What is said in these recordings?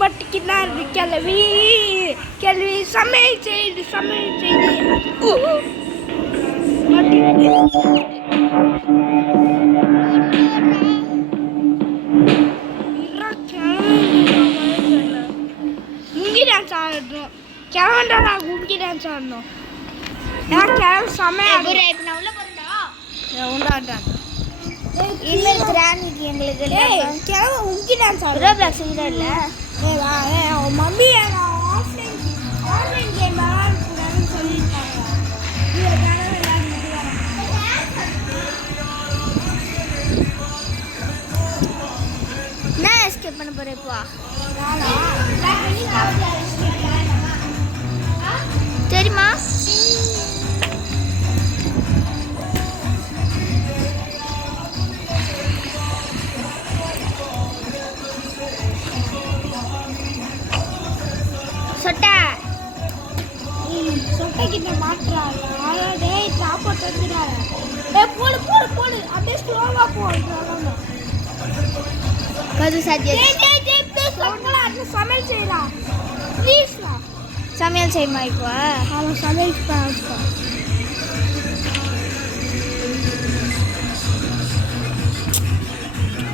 பட்டிக்கினார் கிளவி கிளவி சமையல் செய்து முங்கி டான்ஸ் ஆடணும் கிளவண்டா முங்கி டான்ஸ் ஆடணும் கிளம்பு சமையல் உண்டாட்டான் இமெயில் கிராண்டிக்கு எங்களுக்கு கிளம்பு முங்கி டான்ஸ் ரோப்ளாக்ஸ் இல்லை மம்மி ஆன்லைன் கேம் விளையாடக்கூடாதுன்னு சொல்லியிருக்காங்க என்ன எஸ்கேப் பண்ண போகிறேன் இப்போ தெரியுமா சொட்டைக்கிட்ட மாட்டுறாங்க டேய் சாப்பாடு தந்துடாங்க போடு அப்படியே ஸ்லோவா போடுறாங்க கது சாத்தியா சமையல் செய்யலாம் ப்ளீஸ்லா சமையல் செய்யுமா இப்போ அவன் சமையல் பார்ப்போம்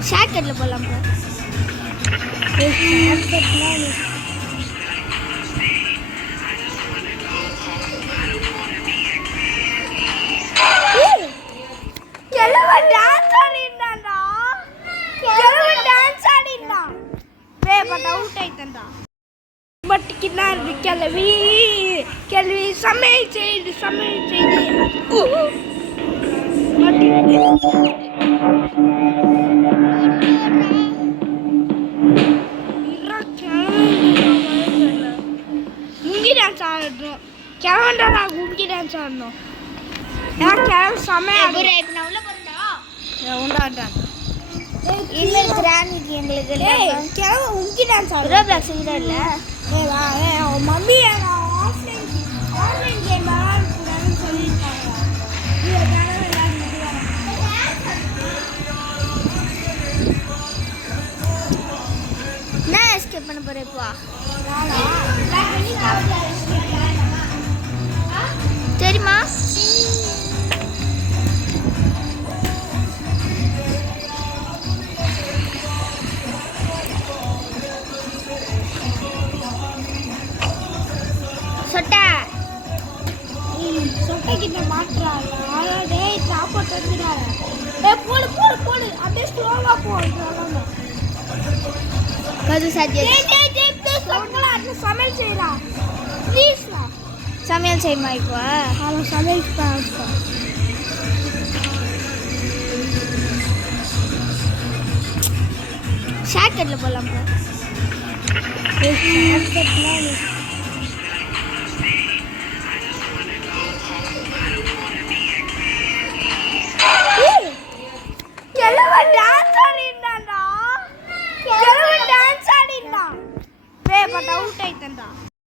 ஷார்ட்கட்டில் போகலாம் பட்டிக்கினார் கிளவி கிளவி சமையல் செய்து முங்கி டான்ஸ் ஆடணும் கிளவண்டா முங்கி டான்ஸ் ஆடணும் கிளம்பு சமையல் உண்டாட்டான் இமெயில் கிராண்டிக்கு எங்களுக்கு கிளம்பு முங்கி டான்ஸ் ரோப்ளாக்ஸ் இல்லை மம்மி ஆன்லைன் கேம் விளையாடக்கூடாதுன்னு சொல்லியிருக்காங்க என்ன எஸ்கேப் பண்ண போகிறேன் இப்போ தெரியுமா சொட்டைக்கிட்ட மாட்டுறாங்க டேய் சாப்பாடு தந்துடாங்க போடு அப்படியே ஸ்லோவா போடுறாங்க கது சாத்தியா சமையல் செய்யலாம் ப்ளீஸ்லா சமையல் செய்யுமா இப்போ அவன் சமையல் பார்ப்போம் ஷார்ட்கட்டில் போகலாம்